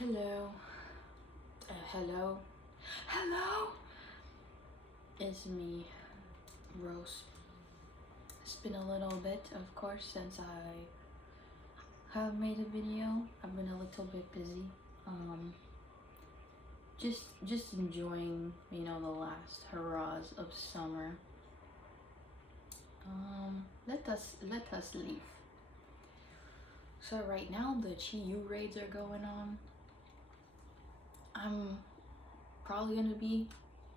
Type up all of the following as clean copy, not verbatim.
Hello. Hello. Hello. It's me, Rose. It's been a little bit, of course, since I have made a video. I've been a little bit busy. Just enjoying, the last hurrahs of summer. Let us leave. So right now the Chi-Yu raids are going on. I'm probably gonna be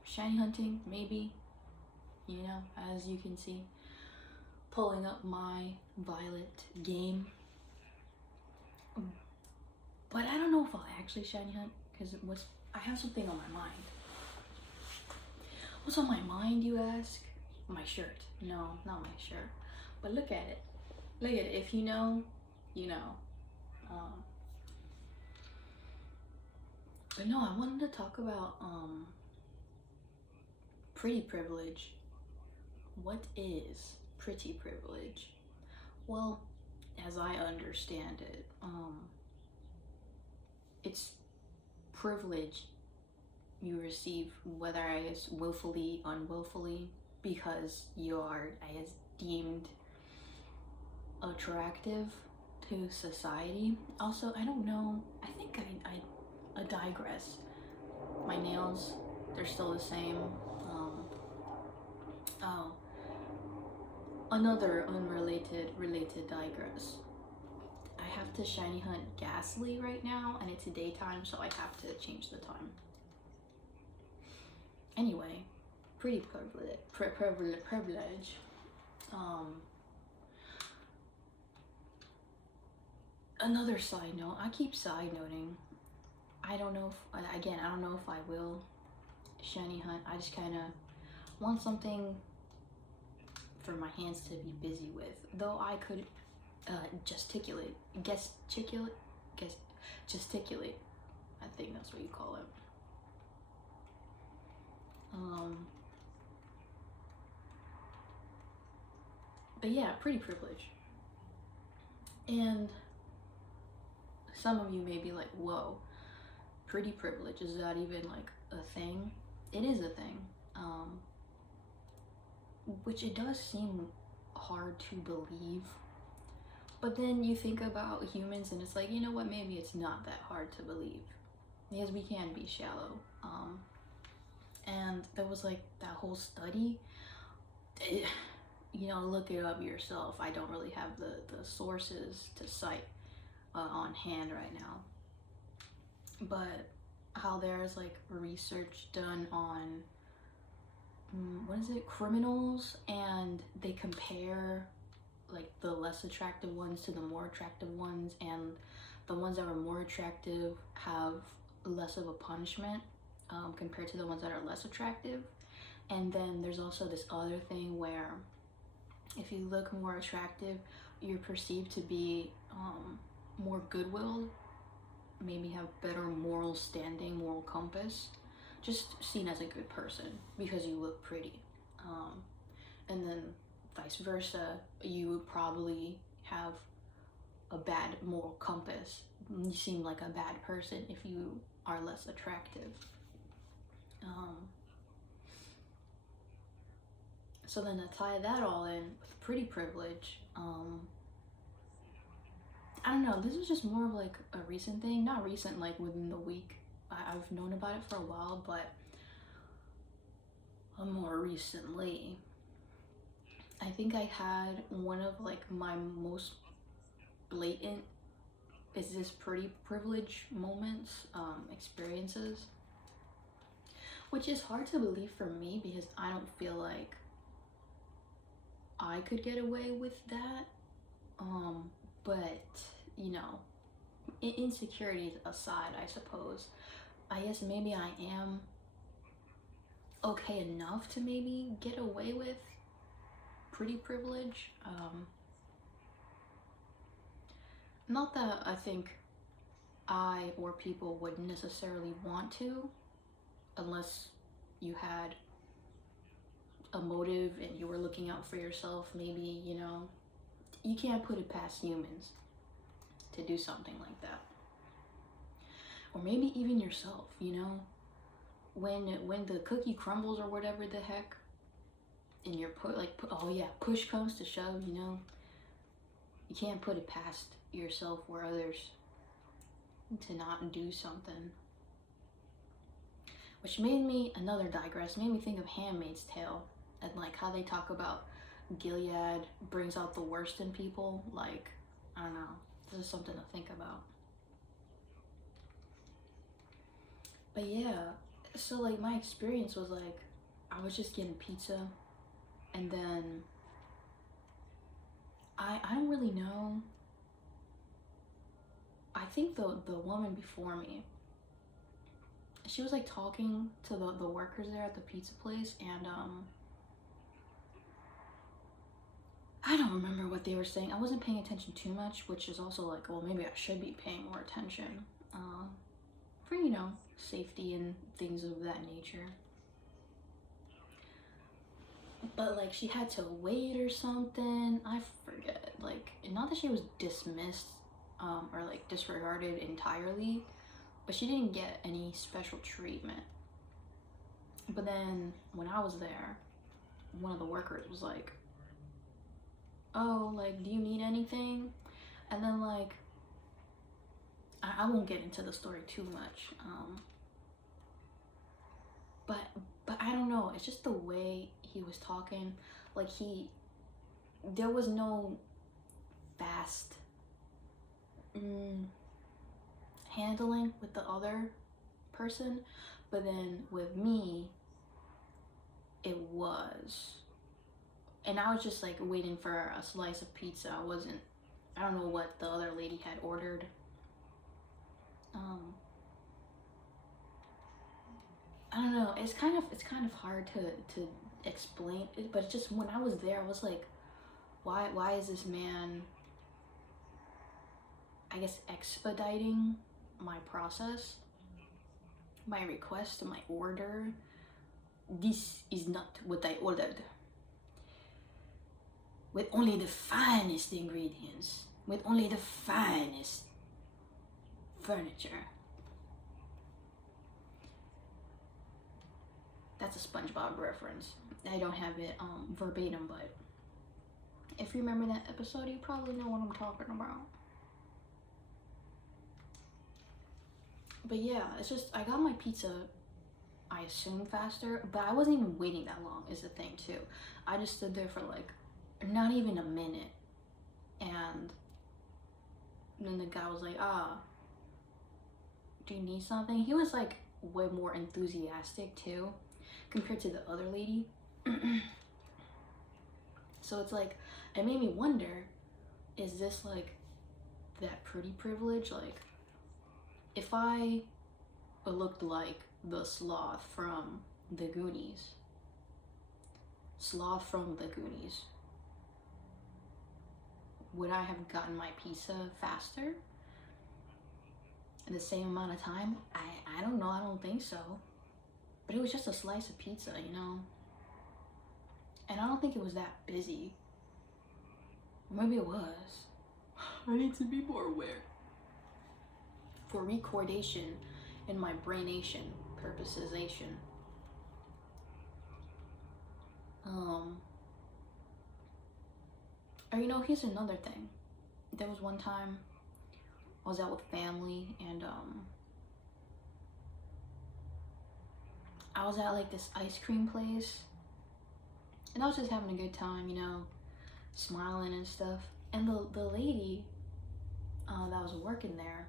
shiny hunting, maybe, as you can see, pulling up my violet game. But I don't know if I'll actually shiny hunt because I have something on my mind. What's on my mind, you ask? My shirt. No, not my shirt. But look at it. Look at it. If you know, you know. But no, I wanted to talk about pretty privilege. What is pretty privilege? Well, as I understand it, it's privilege you receive, whether I guess willfully, unwillfully, because you are, I guess, deemed attractive to society. Also, I don't know, I think I digress. My nails, they're still the same. Oh, another related digress. I have to shiny hunt Gastly right now, and it's daytime, so I have to change the time. Anyway, pretty privilege. Another side note. I keep side noting. I don't know if I will shiny hunt. I just kind of want something for my hands to be busy with. Though I could gesticulate. I think that's what you call it. But yeah, pretty privilege. And some of you may be like, whoa, pretty privilege, is that even like a thing? It is a thing. Which it does seem hard to believe. But then you think about humans and it's like, you know what, maybe it's not that hard to believe. Because we can be shallow. And there was like that whole study. Look it up yourself. I don't really have the sources to cite on hand right now. But how there's like research done on criminals, and they compare like the less attractive ones to the more attractive ones, and the ones that are more attractive have less of a punishment compared to the ones that are less attractive. And then there's also this other thing where if you look more attractive, you're perceived to be more goodwill, maybe have better moral standing, moral compass, just seen as a good person because you look pretty. And then vice versa, you would probably have a bad moral compass. You seem like a bad person if you are less attractive. So then to tie that all in with pretty privilege, I don't know, this is just more of like a recent thing. Not recent, like within the week. I've known about it for a while, but more recently, I think I had one of like my most blatant is this pretty privilege moments, experiences, which is hard to believe for me because I don't feel like I could get away with that. But insecurities aside, I suppose, I guess maybe I am okay enough to maybe get away with pretty privilege. Not that I think I or people would necessarily want to, unless you had a motive and you were looking out for yourself. Maybe, you can't put it past humans to do something like that. or maybe even yourself, you know, when the cookie crumbles or whatever the heck, and you're oh yeah, push comes to shove, you know, you can't put it past yourself or others to not do something. Which made me, another digress, made me think of Handmaid's Tale, and like how they talk about Gilead brings out the worst in people. Like, I don't know, this is something to think about. But yeah, so like my experience was like, I was just getting pizza, and then I don't really know. I think the woman before me, she was like talking to the workers there at the pizza place, and I don't remember what they were saying. I wasn't paying attention too much, which is also like, well, maybe I should be paying more attention for, you know, safety and things of that nature. But like she had to wait or something, I forget. Like, not that she was dismissed or like disregarded entirely, but she didn't get any special treatment. But then when I was there, one of the workers was like, oh, like, do you need anything? And then like, I won't get into the story too much, but I don't know, it's just the way he was talking. Like, there was no fast handling with the other person, but then with me it was. And I was just like waiting for a slice of pizza. I don't know what the other lady had ordered. I don't know, it's kind of hard to explain it, but just when I was there, I was like, why is this man, I guess, expediting my process, my request, my order? This is not what I ordered. With only the finest ingredients, with only the finest furniture. That's a SpongeBob reference. I don't have it verbatim, but if you remember that episode, you probably know what I'm talking about. But yeah, it's just, I got my pizza, I assume faster, but I wasn't even waiting that long is the thing too. I just stood there for like not even a minute, and then the guy was like, do you need something? He was like way more enthusiastic too compared to the other lady. So it's like, it made me wonder, is this like that pretty privilege? Like, if I looked like the sloth from the Goonies, would I have gotten my pizza faster in the same amount of time? I don't know, I don't think so. But it was just a slice of pizza, you know? And I don't think it was that busy. Maybe it was. I need to be more aware. For recordation and my braination purposization. Or, you know, here's another thing. There was one time I was out with family, and I was at like this ice cream place, and I was just having a good time, you know, smiling and stuff. And the lady that was working there,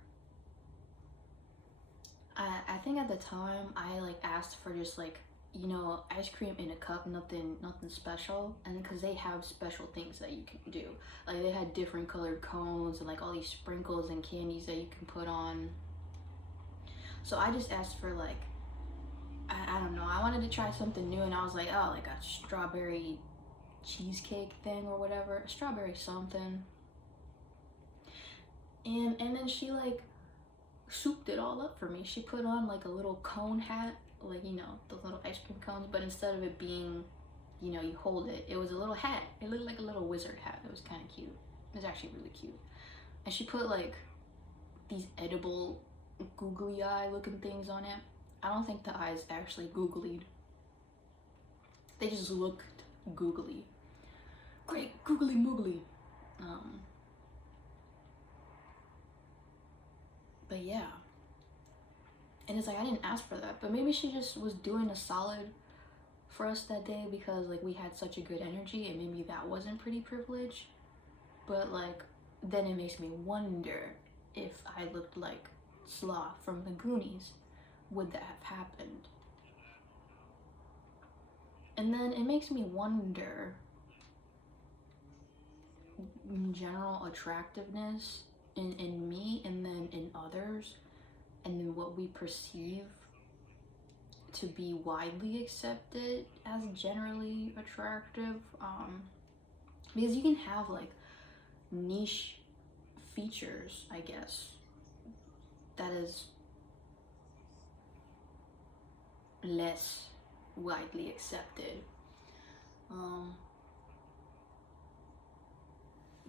I think at the time I like asked for just like, you know, ice cream in a cup, nothing special. And because they have special things that you can do, like they had different colored cones and like all these sprinkles and candies that you can put on. So I just asked for like, I don't know, I wanted to try something new, and I was like, oh, like a strawberry cheesecake thing or whatever, a strawberry something. And then she like souped it all up for me. She put on like a little cone hat, like, you know, the little ice cream cones, but instead of it being, you know, you hold it, it was a little hat. It looked like a little wizard hat. It was kind of cute. It was actually really cute. And she put like these edible googly eye looking things on it. I don't think the eyes actually googly. They just looked googly. Great googly moogly. But yeah. And it's like, I didn't ask for that, but maybe she just was doing a solid for us that day because like we had such a good energy, and maybe that wasn't pretty privilege. But like, then it makes me wonder if I looked like Sloth from the Goonies, would that have happened? And then it makes me wonder, general attractiveness in me and then in others, and then what we perceive to be widely accepted as generally attractive. Because you can have like niche features, I guess, that is less widely accepted.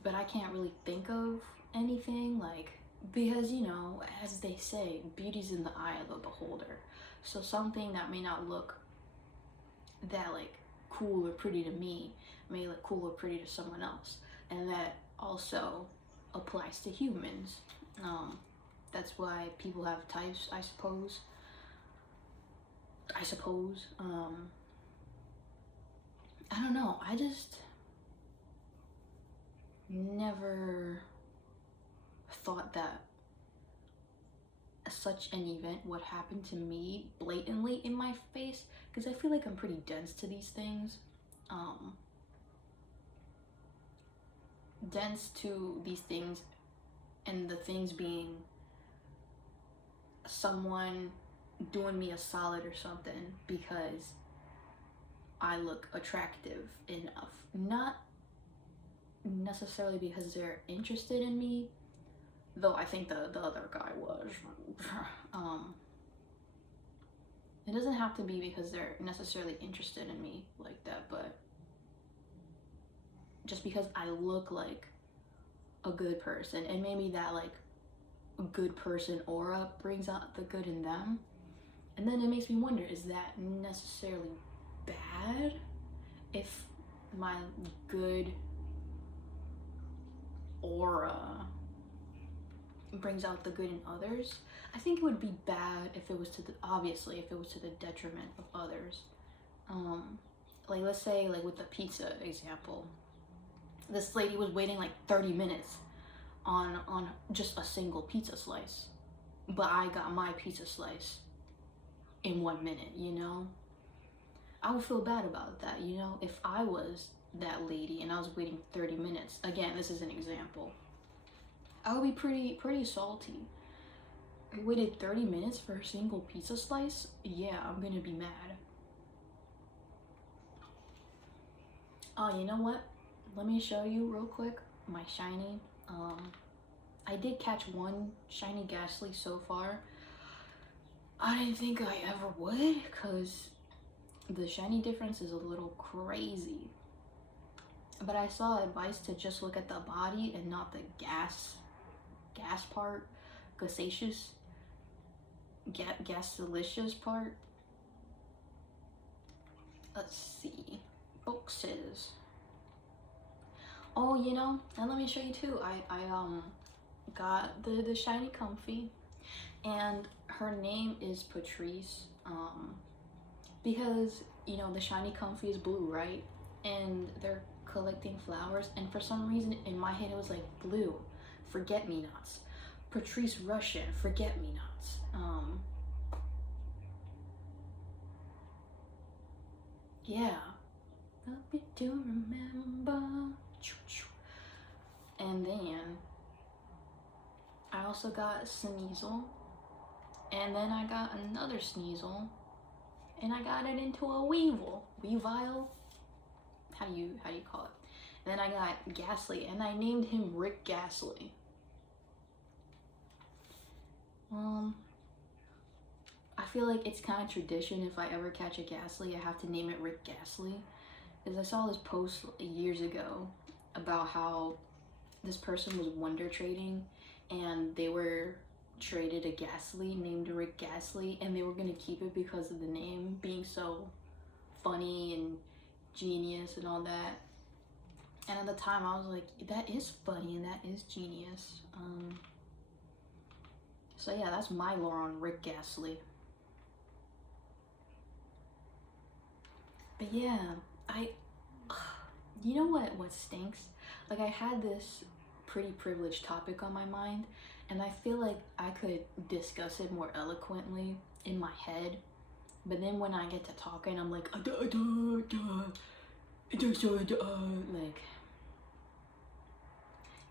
But I can't really think of anything, like, because you know, as they say, beauty's in the eye of the beholder. So something that may not look that like cool or pretty to me may look cool or pretty to someone else, and that also applies to humans. That's why people have types, I suppose. I don't know, I just never thought that such an event would happen to me blatantly in my face, because I feel like I'm pretty dense to these things. Dense to these things, and the things being someone doing me a solid or something because I look attractive enough. Not necessarily because they're interested in me, though I think the other guy was. It doesn't have to be because they're necessarily interested in me like that, but just because I look like a good person, and maybe that like good person aura brings out the good in them. And then it makes me wonder, is that necessarily bad if my good aura brings out the good in others? I think it would be bad if it was to the, obviously if it was to the detriment of others. Like let's say like with the pizza example, this lady was waiting like 30 minutes on just a single pizza slice, but I got my pizza slice in 1 minute, you know? I would feel bad about that, you know? If I was that lady and I was waiting 30 minutes, again, this is an example, I would be pretty salty. I waited 30 minutes for a single pizza slice? Yeah, I'm gonna be mad. Oh, you know what? Let me show you real quick my shiny. I did catch one shiny Gastly so far. I didn't think I ever would, because the shiny difference is a little crazy. But I saw advice to just look at the body and not the gas part, gaseous, delicious part. Let's see, boxes. Oh, you know, and let me show you too. I got the shiny comfy, and her name is Patrice. Because you know the shiny comfy is blue, right? And they're collecting flowers, and for some reason in my head it was like blue, forget-me-nots. Patrice Russian, forget-me-nots. Yeah. Help me to remember. And then I also got Sneasel, and then I got another Sneasel, and I got it into a Weavile. How do you call it? And then I got Gastly, and I named him Rick Gastly. I feel like it's kind of tradition, if I ever catch a Gastly, I have to name it Rick Gastly. Because I saw this post years ago about how this person was wonder trading, and they were traded a Gastly named Rick Gastly, and they were gonna keep it because of the name being so funny and genius and all that. And at the time, I was like, that is funny and that is genius. So yeah, that's my lore on Rick Gastly. But yeah, you know what stinks? Like, I had this pretty privileged topic on my mind, and I feel like I could discuss it more eloquently in my head. But then when I get to talking, I'm like, like,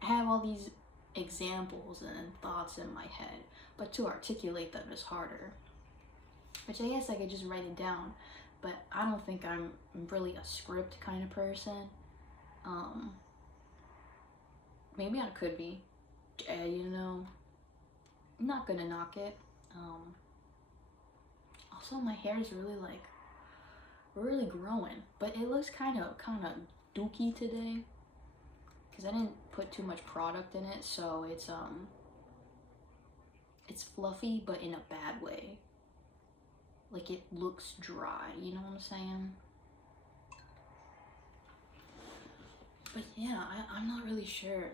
I have all these examples and thoughts in my head, but to articulate them is harder. Which I guess I could just write it down, but I don't think I'm really a script kind of person. Maybe I could be, you know, I'm not gonna knock it. Also, my hair is really growing, but it looks kind of dookie today because I didn't put too much product in it, so it's fluffy, but in a bad way. Like, it looks dry, you know what I'm saying? But yeah, I'm not really sure.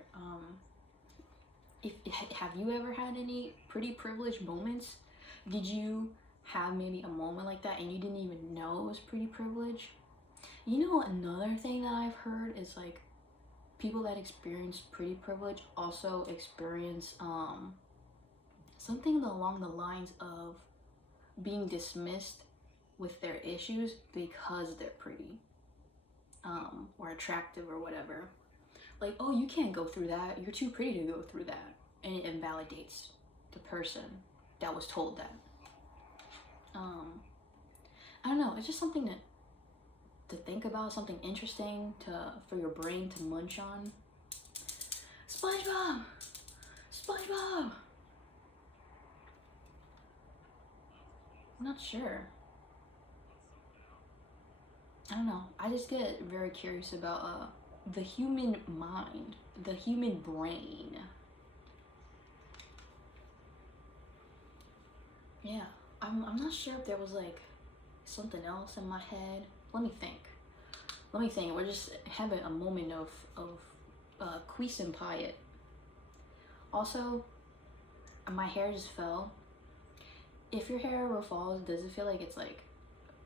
Have you ever had any pretty privileged moments? Did you have maybe a moment like that and you didn't even know it was pretty privilege? You know, another thing that I've heard is like people that experience pretty privilege also experience something along the lines of being dismissed with their issues because they're pretty or attractive or whatever. Like, oh, you can't go through that, you're too pretty to go through that, and it invalidates the person that was told that. I don't know, it's just something to think about, something interesting for your brain to munch on. SpongeBob! SpongeBob! I'm not sure. I don't know. I just get very curious about the human mind, the human brain. Yeah, I'm not sure if there was like something else in my head. Let me think. We're just having a moment of quiescent. Also, my hair just fell. If your hair ever falls, does it feel like it's like,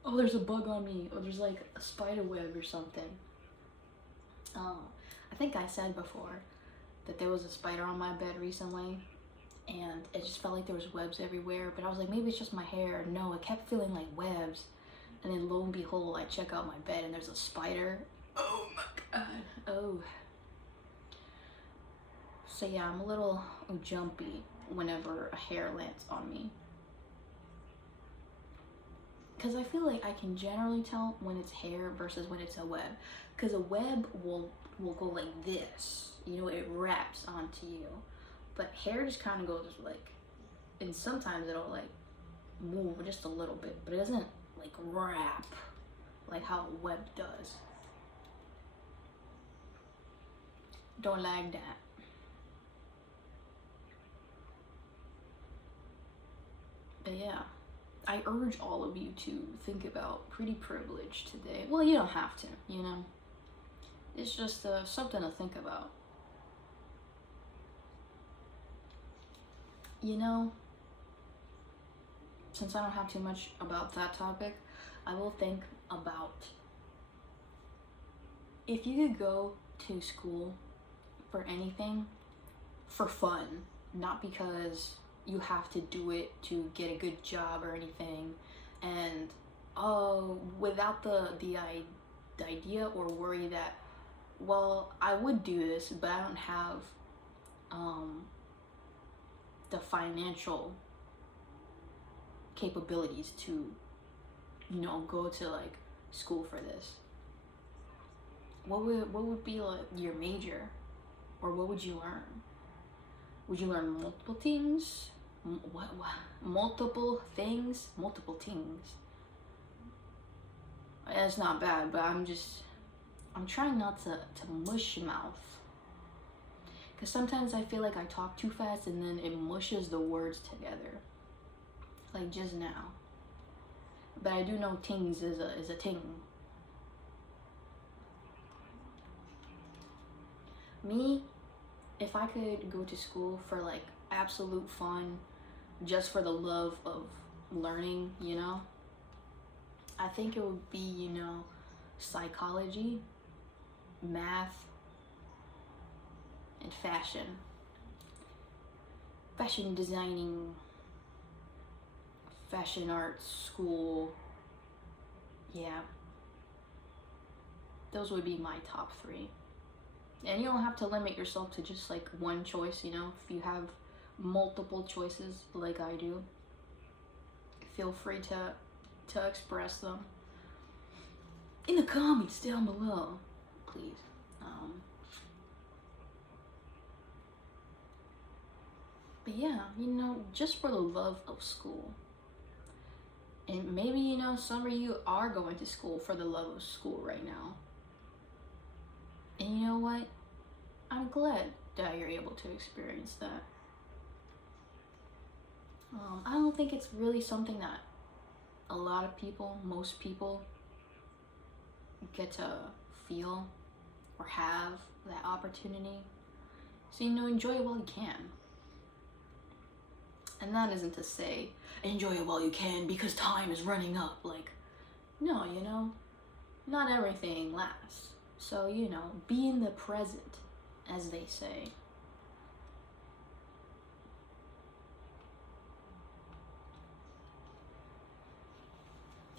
oh, there's a bug on me, or there's like a spider web or something? I think I said before that there was a spider on my bed recently, and it just felt like there was webs everywhere, but I was like, maybe it's just my hair. No, it kept feeling like webs, and then lo and behold, I check out my bed and there's a spider. Oh my god. Oh. So yeah, I'm a little jumpy whenever a hair lands on me, because I feel like I can generally tell when it's hair versus when it's a web, because a web will go like this, you know, it wraps onto you, but hair just kind of goes like, and sometimes it'll like move just a little bit, but it doesn't like wrap like how a web does. Don't like that. But yeah, I urge all of you to think about pretty privilege today. Well, you don't have to, you know. It's just something to think about. You know, since I don't have too much about that topic, I will think about if you could go to school for anything for fun, not because you have to do it to get a good job or anything, and without the idea or worry that, well, I would do this, but I don't have the financial capabilities to, you know, go to like school for this. What would be like your major, or what would you learn? Would you learn multiple things? What? Multiple things? Multiple things. That's not bad, but I'm trying not to mush mouth. Because sometimes I feel like I talk too fast and then it mushes the words together. Like just now. But I do know tings is a ting. Me, if I could go to school for like absolute fun, just for the love of learning, you know, I think it would be, you know, psychology, math, and fashion designing, fashion arts school. Yeah, those would be my top 3. And you don't have to limit yourself to just like one choice, you know. If you have multiple choices like I do, feel free to express them in the comments down below, please. But yeah, you know, just for the love of school. And maybe, you know, some of you are going to school for the love of school right now. And you know what? I'm glad that you're able to experience that. I don't think it's really something that a lot of people, most people, get to feel or have that opportunity. So, you know, enjoy it while you can. And that isn't to say, enjoy it while you can because time is running up. Like, no, you know, not everything lasts. So, you know, be in the present, as they say.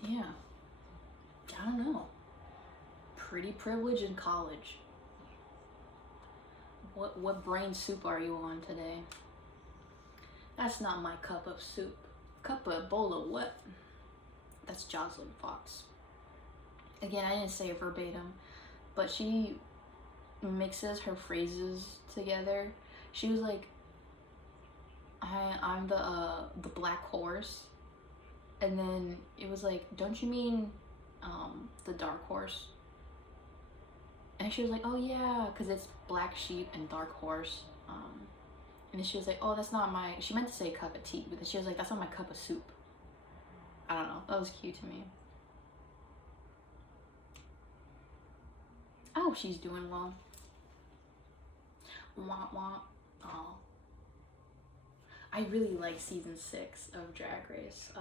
Yeah. I don't know. Pretty privileged in college. What brain soup are you on today? That's not my cup of soup. Bowl of what? That's Jocelyn Fox. Again, I didn't say it verbatim, but she mixes her phrases together. She was like, I'm the black horse. And then it was like, don't you mean the dark horse? And she was like, oh yeah, because it's black sheep and dark horse. And then she was like, oh, that's not my, she meant to say cup of tea, but then she was like, that's not my cup of soup. I don't know, that was cute to me. I hope she's doing well. Wah wah. Oh. I really like season 6 of Drag Race.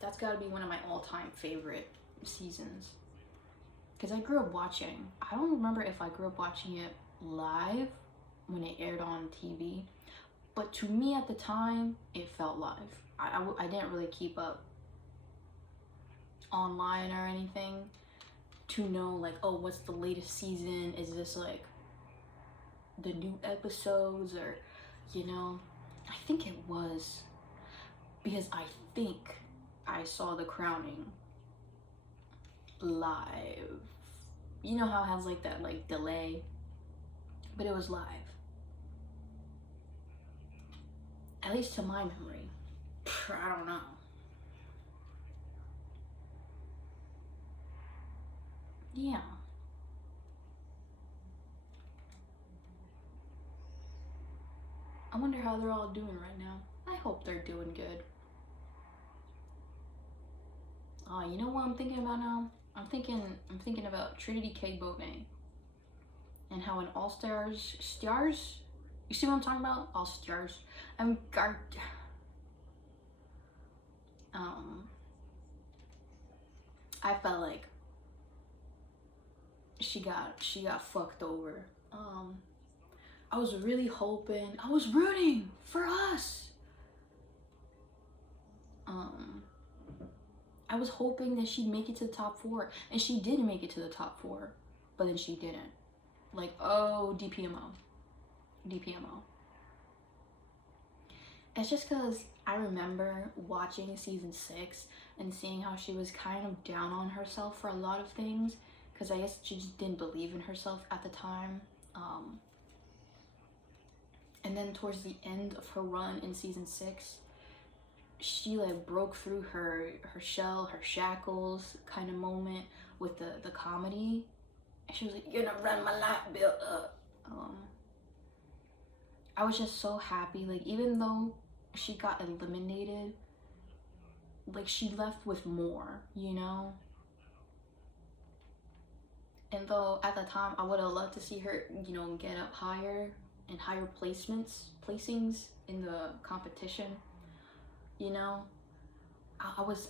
That's gotta be one of my all-time favorite seasons. Because I grew up watching, I don't remember if I grew up watching it live when it aired on TV, but to me at the time, it felt live. I didn't really keep up online or anything to know like, oh, what's the latest season? Is this like the new episodes or, you know? I think it was because I think I saw the crowning live. You know how it has like that like delay, but it was live. At least to my memory. I don't know. Yeah. I wonder how they're all doing right now. I hope they're doing good. You know what I'm thinking about now? I'm thinking about Trinity K. Bonet and how in All Stars, you see what I'm talking about? All Stars. I felt like she got fucked over. I was really hoping, I was rooting for us. I was hoping that she'd make it to the top 4, and she did make it to the top 4, but then she didn't. Like, oh, DPMO. It's just because I remember watching season 6 and seeing how she was kind of down on herself for a lot of things, because I guess she just didn't believe in herself at the time. And then towards the end of her run in season 6, she like broke through her shell, her shackles kind of moment with the comedy. And she was like, you're gonna run my life bill up. I was just so happy. Like, even though she got eliminated, like, she left with more, you know? And though at the time I would have loved to see her, you know, get up higher and higher placings in the competition, you know, I was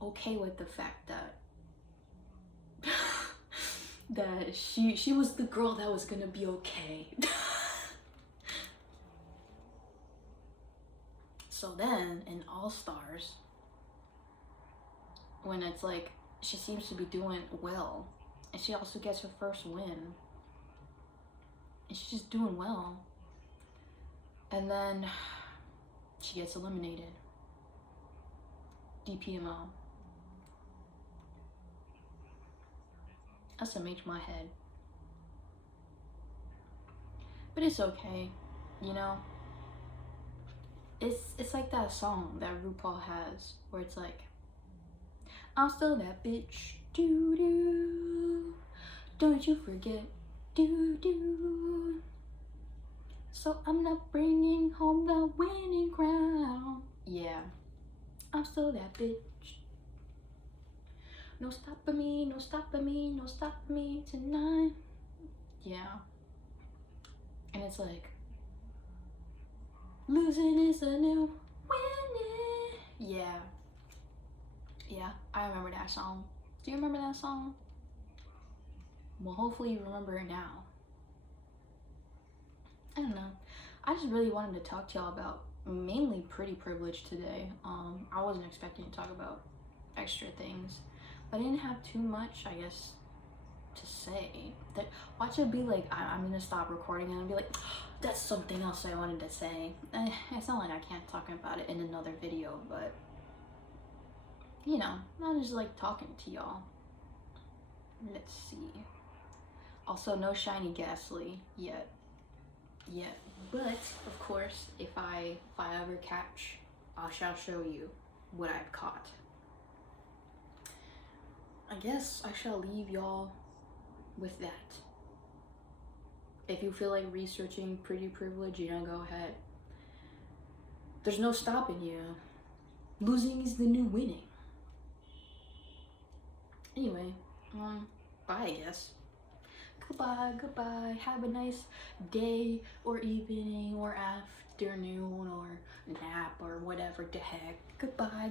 okay with the fact that that she was the girl that was gonna be okay. So then in All Stars, when it's like she seems to be doing well, and she also gets her first win, and she's just doing well, and then she gets eliminated. DPMO. SMH my head. But it's okay, you know? It's like that song that RuPaul has where it's like, I'm still that bitch, doo doo, don't you forget, doo doo. So I'm not bringing home the winning crown. Yeah, I'm still that bitch. No stopping me, no stopping me, no stopping me tonight. Yeah. And it's like, losing is a new winning. Yeah. Yeah, I remember that song. Do you remember that song? Well, hopefully you remember it now. I don't know. I just really wanted to talk to y'all about mainly pretty privilege today. I wasn't expecting to talk about extra things, but I didn't have too much, I guess, to say. That watch it be like I'm gonna stop recording and be like, that's something else I wanted to say. It's not like I can't talk about it in another video, but you know, I'm just like talking to y'all. Let's see. Also, no shiny Gastly yet. But of course, if I ever catch, I shall show you what I've caught. I guess I shall leave y'all with that. If you feel like researching pretty privilege, you know, go ahead. There's no stopping you. Losing is the new winning. Anyway, bye, I guess. Goodbye. Have a nice day or evening or afternoon or nap or whatever the heck. Goodbye.